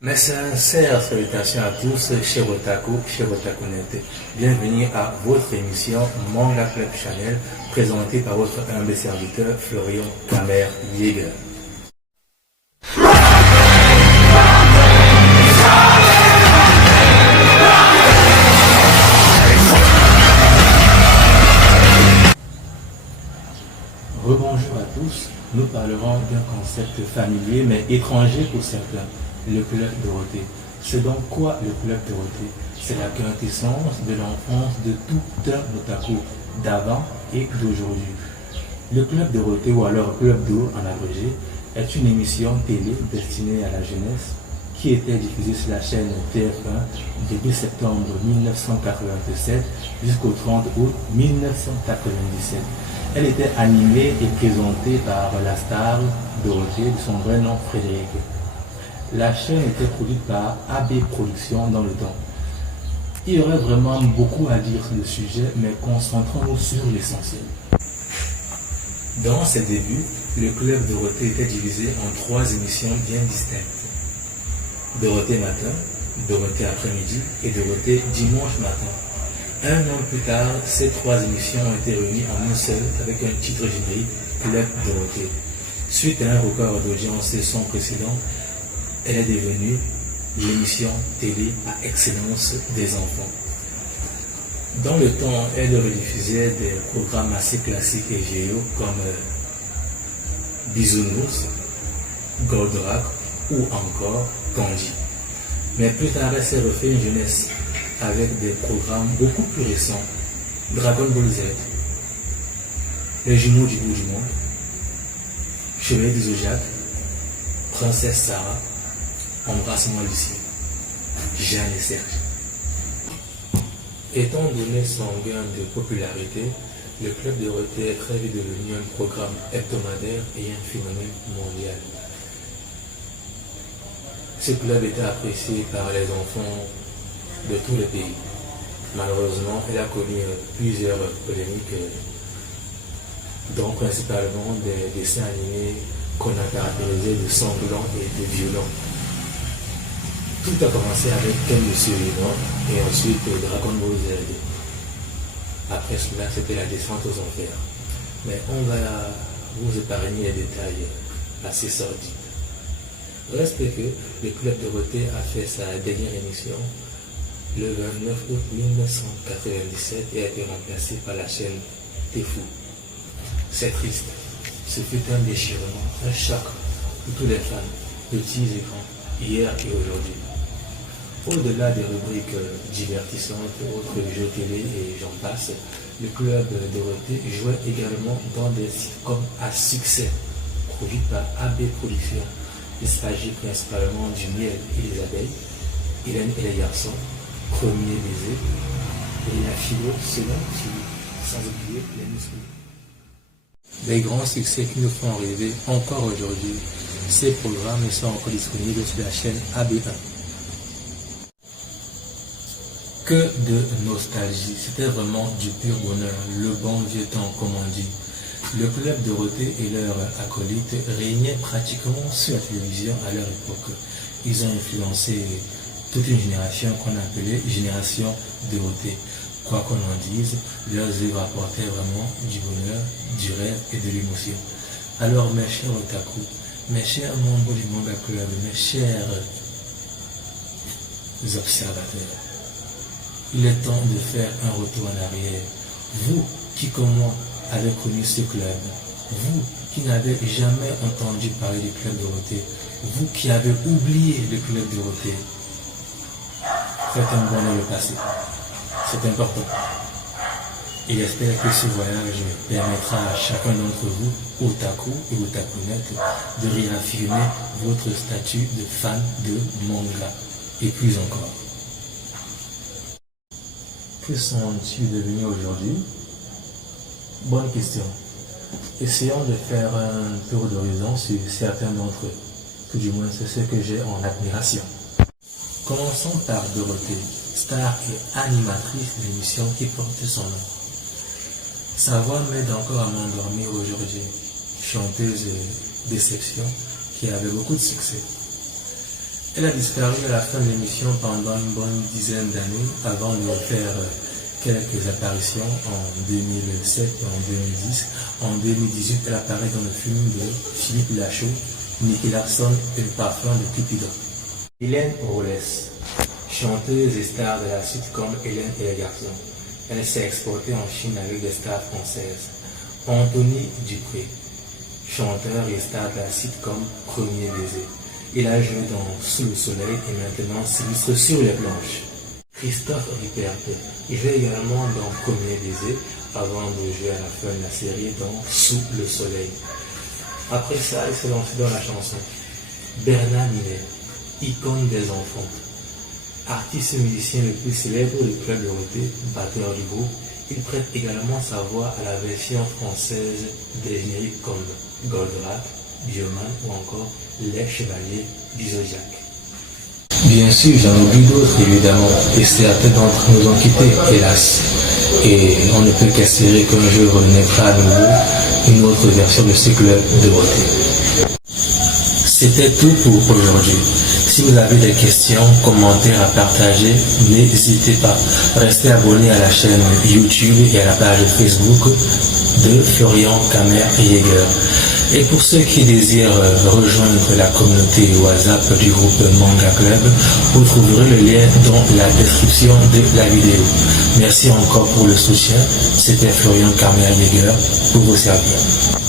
Mes sincères salutations à tous, chers otaku, chers otakunettes. Bienvenue à votre émission Manga Club Channel, présentée par votre humble serviteur Florian Kamer Yeager. Rebonjour à tous, nous parlerons d'un concept familier mais étranger pour certains, le club Dorothée. C'est donc quoi le club Dorothée? C'est la quintessence de l'enfance de tout un otaku d'avant et d'aujourd'hui. Le club Dorothée, ou alors Club Do en abrégé, est une émission télé destinée à la jeunesse qui était diffusée sur la chaîne TF1 début septembre 1987 jusqu'au 30 août 1997. Elle était animée et présentée par la star Dorothée, de son vrai nom Frédéric. La chaîne était produite par AB Productions dans le temps. Il y aurait vraiment beaucoup à dire sur le sujet, mais concentrons-nous sur l'essentiel. Dans ses débuts, le club Dorothée était divisé en 3 émissions bien distinctes. Dorothée matin, Dorothée après-midi et Dorothée dimanche matin. Un an plus tard, ces 3 émissions ont été réunies en une seule avec un titre générique, Club Dorothée. Suite à un record d'audience de son précédent, elle est devenue l'émission télé à excellence des enfants. Dans le temps, elle rediffusait des programmes assez classiques et vieillots comme Bisounours, Goldorak ou encore Candy. Mais plus tard, elle s'est refait une jeunesse avec des programmes beaucoup plus récents, Dragon Ball Z, Les Jumeaux du bout du monde, Chevalier du Zodiac, Princesse Sarah, Embrasse-moi Lucie, Jeanne et Serge. Étant donné son gain de popularité, le club Dorothée est très vite devenu un programme hebdomadaire et un phénomène mondial. Ce club était apprécié par les enfants de tous les pays. Malheureusement, elle a connu plusieurs polémiques, dont principalement des dessins animés qu'on a caractérisés de sanglants et de violents. Tout a commencé avec Ken le Survivant et ensuite Dragon Ball Z. Après cela, c'était la descente aux enfers. Mais on va vous épargner les détails assez sordides. Reste que le club Dorothée a fait sa dernière émission le 29 août 1997 et a été remplacé par la chaîne Tefou. C'est triste. Ce fut un déchirement, un choc pour tous les fans, petits et grands, hier et aujourd'hui. Au-delà des rubriques divertissantes, autres jeux télé et j'en passe, le club Dorothée jouait également dans des sitcoms à succès produits par AB Productions. Il s'agit principalement du Miel et les abeilles, Hélène et les garçons, Premier baiser, et la philo selon qui, sans oublier les muscles. Des grands succès qui nous font rêver encore aujourd'hui. Ces programmes sont encore disponibles sur la chaîne AB1. Que de nostalgie, c'était vraiment du pur bonheur, le bon vieux temps comme on dit. Le club Dorothée et leurs acolytes régnaient pratiquement sur la télévision à leur époque. Ils ont influencé toute une génération qu'on appelait Génération Dorothée. Quoi qu'on en dise, leurs œuvres apportaient vraiment du bonheur, du rêve et de l'émotion. Alors mes chers otaku, mes chers membres du Manga Club, mes chers observateurs, il est temps de faire un retour en arrière. Vous qui, comme moi, avez connu ce club, vous qui n'avez jamais entendu parler du club Dorothée, vous qui avez oublié le club Dorothée, faites un bond dans le passé. C'est important. Et j'espère que ce voyage permettra à chacun d'entre vous, otaku et otakunettes, de réaffirmer votre statut de fan de manga. Et plus encore. Que sont-ils devenus aujourd'hui? Bonne question. Essayons de faire un tour d'horizon sur certains d'entre eux. Tout du moins, c'est ce que j'ai en admiration. Commençons par Dorothée, star et animatrice de l'émission qui porte son nom. Sa voix m'aide encore à m'endormir aujourd'hui. Chanteuse déception qui avait beaucoup de succès. Elle a disparu à la fin de l'émission pendant une bonne dizaine d'années avant de faire quelques apparitions en 2007 et en 2010. En 2018, elle apparaît dans le film de Philippe Lachaud, Nicky Larson et le parfum de Cupidon. Hélène Rollès, chanteuse et star de la sitcom Hélène et les garçons. Elle s'est exportée en Chine avec des stars françaises. Anthony Dupré, chanteur et star de la sitcom Premier baiser. Il a joué dans Sous le soleil et maintenant s'illustre sur les planches. Christophe Ripert, il joue également dans Premier baiser avant de jouer à la fin de la série dans Sous le soleil. Après ça, il s'est lancé dans la chanson. Bernard Minet, icône des enfants. Artiste et musicien le plus célèbre du club Dorothée, batteur du groupe, il prête également sa voix à la version française des génériques comme Goldratt, Bioman ou encore Les Chevaliers du Zodiac. Bien sûr, j'en oublie d'autres évidemment, et certains d'entre nous ont quitté, hélas. Et on ne peut qu'espérer qu'un jour renaîtra à nouveau une autre version de ce club Dorothée. C'était tout pour aujourd'hui. Si vous avez des questions, commentaires à partager, n'hésitez pas. Restez abonnés à la chaîne YouTube et à la page Facebook de Florian Kammer-Jäger. Et pour ceux qui désirent rejoindre la communauté WhatsApp du groupe Manga Club, vous trouverez le lien dans la description de la vidéo. Merci encore pour le soutien. C'était Florian Kammer-Jäger pour vous servir.